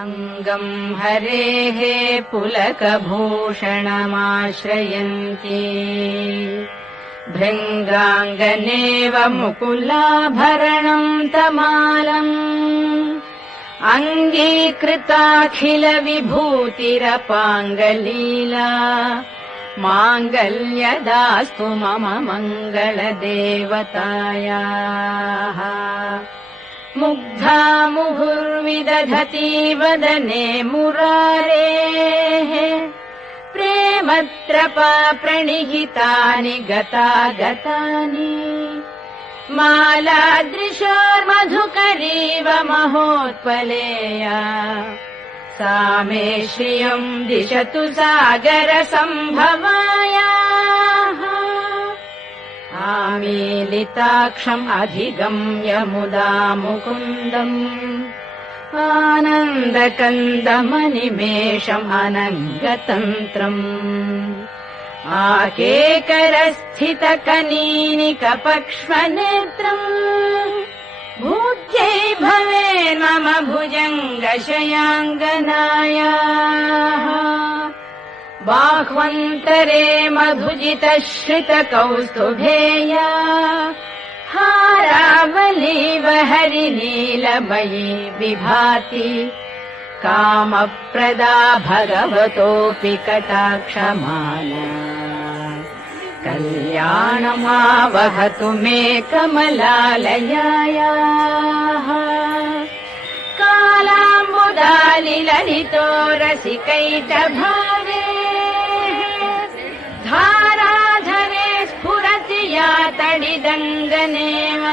अङ्गम् हरेः पुलकभूषणमाश्रयन्ति भृङ्गाङ्गनेव मुकुलाभरणम् तमालम् अङ्गीकृताखिलविभूतिरपाङ्गलीला माङ्गल्यदास्तु मम मङ्गलदेवतायाः मुग्धा मुहुर्विदधती वदने मुरारेः प्रेमत्रपा प्रणिहितानि गतागतानि मालादृशोर्मधुकरीव महोत्पलेया सा मे श्रियम् दिशतु सागरसम्भवायाः आमीलिताक्षम् अधिगम्य मुदा मुकुन्दम् आनन्दकन्दमनिमेषम् अनङ्गतन्त्रम् आकेकरस्थितकनीनिकपक्ष्मनेत्रम् भूत्यै भवेन्मम भुजङ्गशयाङ्गनायाः बाह्वन्तरे मधुजितश्रितकौस्तुभेया हारावलीव हरिनीलमयी विभाति कामप्रदा भगवतोऽपि कटाक्षमाला कल्याणमावहतु मे कमलालयायाः कालाम्बुदालिललितो रसिकैटभावे धाराधरे स्फुरति या तडिदङ्गनेव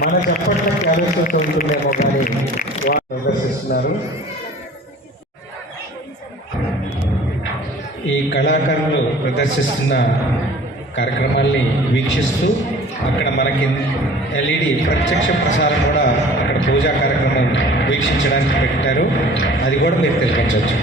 మన చప్పట్లకి ఆలోచన ఉంటుందేమో కానీ వారు ప్రదర్శిస్తున్నారు. ఈ కళాకారులు ప్రదర్శిస్తున్న కార్యక్రమాల్ని వీక్షిస్తూ అక్కడ మనకి ఎల్ఈడి ప్రత్యక్ష ప్రసారం కూడా అక్కడ పూజా కార్యక్రమం వీక్షించడానికి పెట్టారు. అది కూడా మీరు తెలిపించవచ్చు.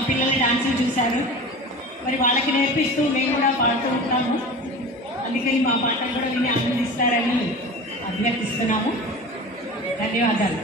మా పిల్లలు డాన్సులు చూశారు. మరి వాళ్ళకి నేర్పిస్తూ మేము కూడా పాడుతూ ఉంటాము. అందుకని మా పాటలు కూడా విని ఆనందిస్తారని అభ్యర్థిస్తున్నాము. ధన్యవాదాలు.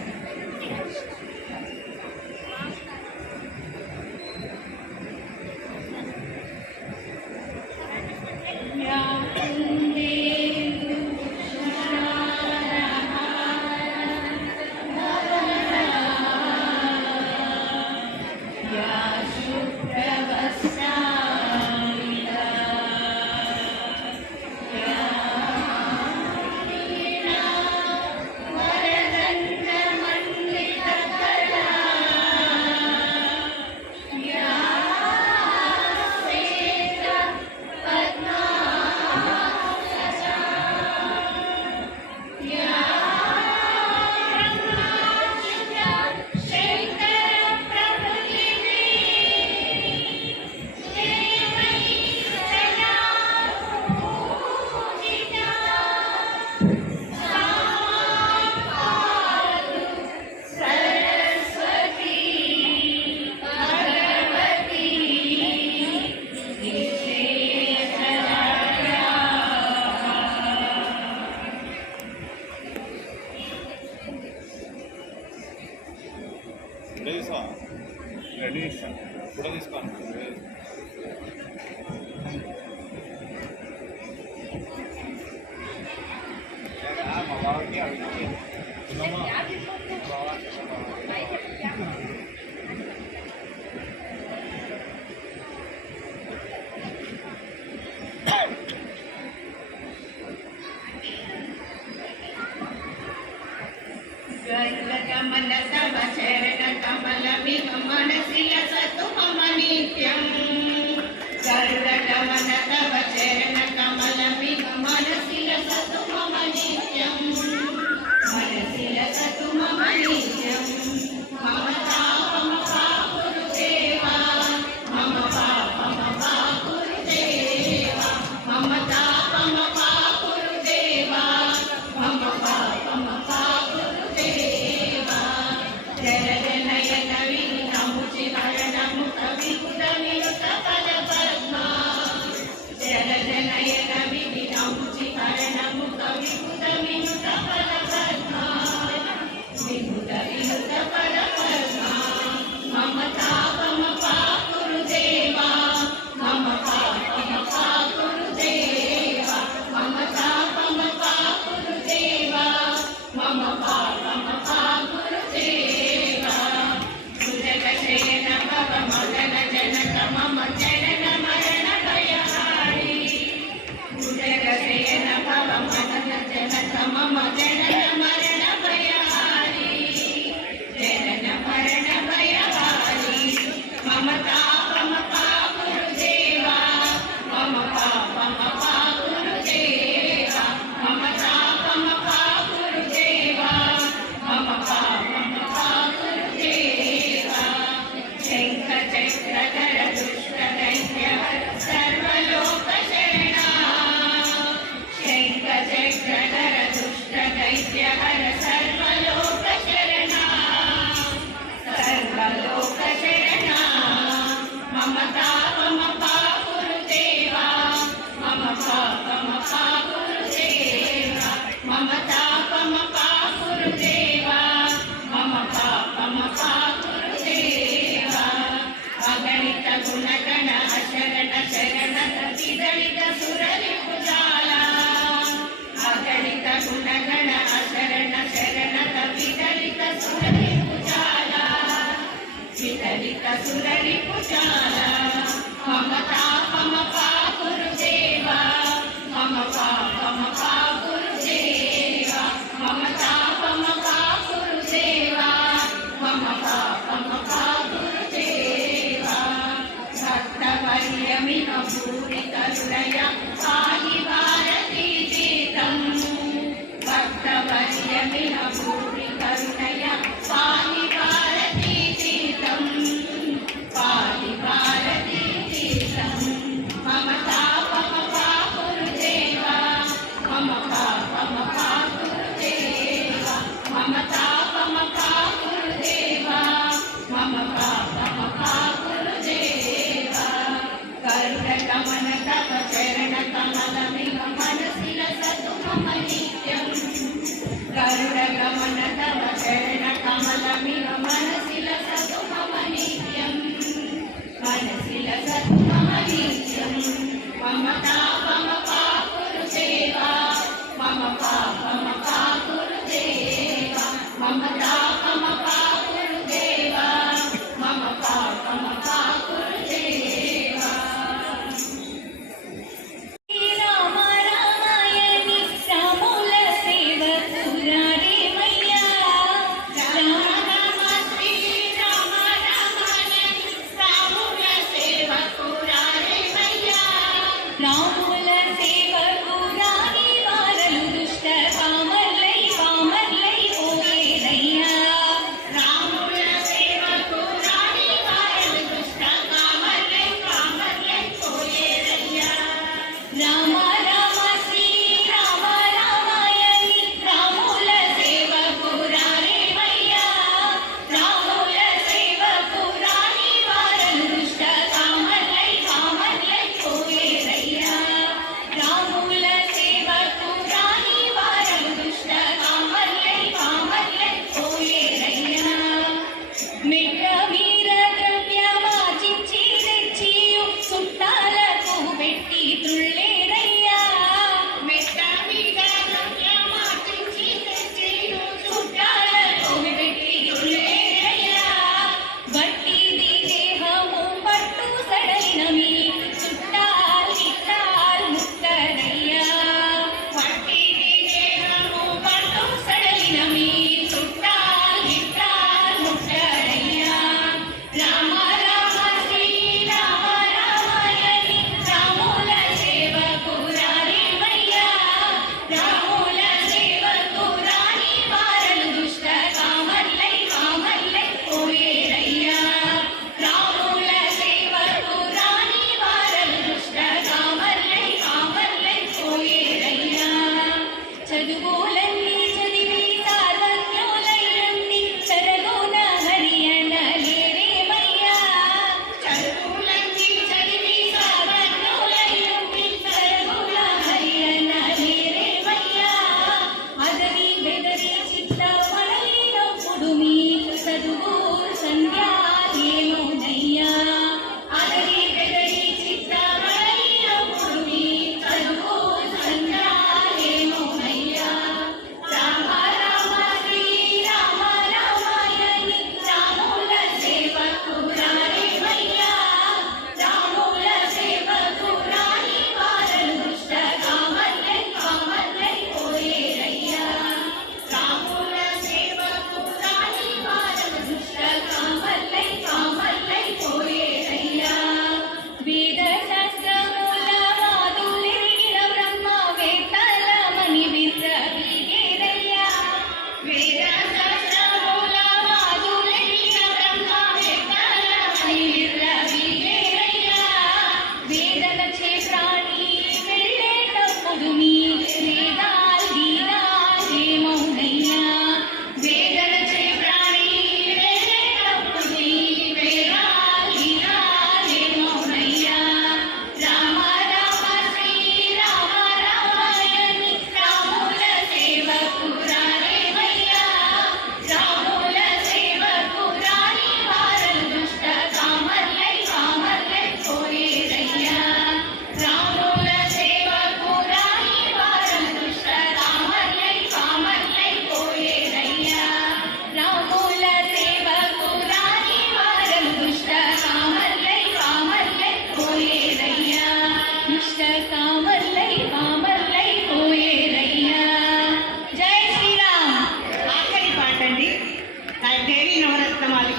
రెడీ ఇస్తాను కూడా తీసుకోండి. మా బాబుకి అవి కమల తవ చరణ కమల మనసిల సతు మమ నిత్యం గరుడ కమల తవ చరణ కమల మనసిల సతు మమ నిత్యం మనసిల సతు మమ నిత్యం మమ పాపమ పాపురు దేవా మమ పాపమ పాపురు దేవా మమ తాపమ పాపురు దేవా మమ పాపమ పాపురు దేవా జల జనయన వినముచి హరణము కవికుల నిరుత పద పద్మా జల జనయన వినముచి హరణము కవికుల నిరుత పద పద్మా వినుత వినుత పద పద్మా మమ తాపమ పాపురు దేవా మమ పాపమ పాపురు దేవా మమ తాపమ పాపురు దేవా మమ పాపమ పాపురు దేవా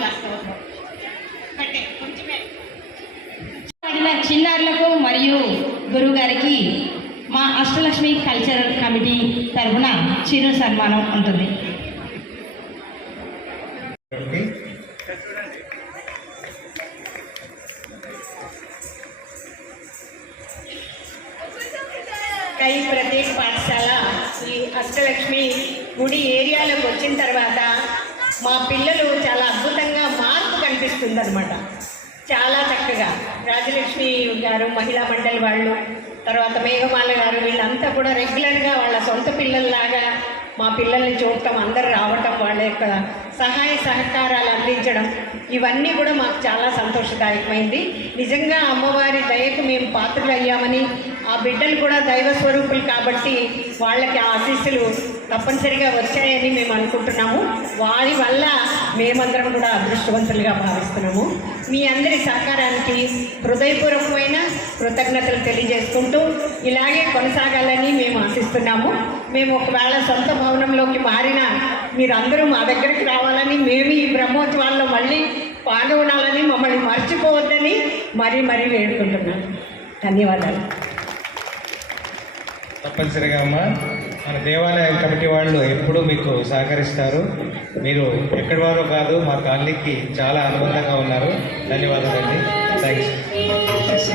వాస్తవంలో అంటే కొంచెమే పడిన చిన్నారులకు మరియు గురువు గారికి మా అష్టలక్ష్మి కల్చరల్ కమిటీ తరఫున చిరు సన్మానం ఉంటుంది. ఓకే. కై ప్రత్యేక పాఠశాల ఈ అష్టలక్ష్మి గుడి ఏరియాలోకి వచ్చిన తర్వాత మా పిల్లలు చాలా అద్భుతంగా మార్పు కనిపిస్తుంది అనమాట. చాలా చక్కగా రాజలక్ష్మి గారు మహిళా మండలి వాళ్ళు, తర్వాత మేఘమాల గారు, వీళ్ళంతా కూడా రెగ్యులర్గా వాళ్ళ సొంత పిల్లల్లాగా మా పిల్లల్ని చూడటం, అందరు రావటం, వాళ్ళ యొక్క సహాయ సహకారాలు అందించడం, ఇవన్నీ కూడా మాకు చాలా సంతోషదాయకమైంది. నిజంగా అమ్మవారి దయకు మేము పాత్రలు అయ్యామని, ఆ బిడ్డలు కూడా దైవ స్వరూపులు కాబట్టి వాళ్ళకి ఆశీస్సులు తప్పనిసరిగా వచ్చాయని మేము అనుకుంటున్నాము. వారి వల్ల మేమందరం కూడా అదృష్టవంతులుగా భావిస్తున్నాము. మీ అందరి సహకారానికి హృదయపూర్వకమైన కృతజ్ఞతలు తెలియజేసుకుంటూ ఇలాగే కొనసాగాలని మేము ఆశిస్తున్నాము. మేము ఒకవేళ సొంత భవనంలోకి మారినా మీరందరూ మా దగ్గరికి రావాలని, మేము ఈ బ్రహ్మోత్సవాల్లో మళ్ళీ పాల్గొనాలని, మమ్మల్ని మర్చిపోవద్దని మరీ వేడుకుంటున్నాను. ధన్యవాదాలు. తప్పనిసరిగా అమ్మా, మన దేవాలయ కమిటీ వాళ్ళు ఎప్పుడూ మీకు సహకరిస్తారు. మీరు ఎక్కడి వారో కాదు, మా కాలనీకి చాలా అనుబంధంగా ఉన్నారు. ధన్యవాదాలండి. థ్యాంక్స్.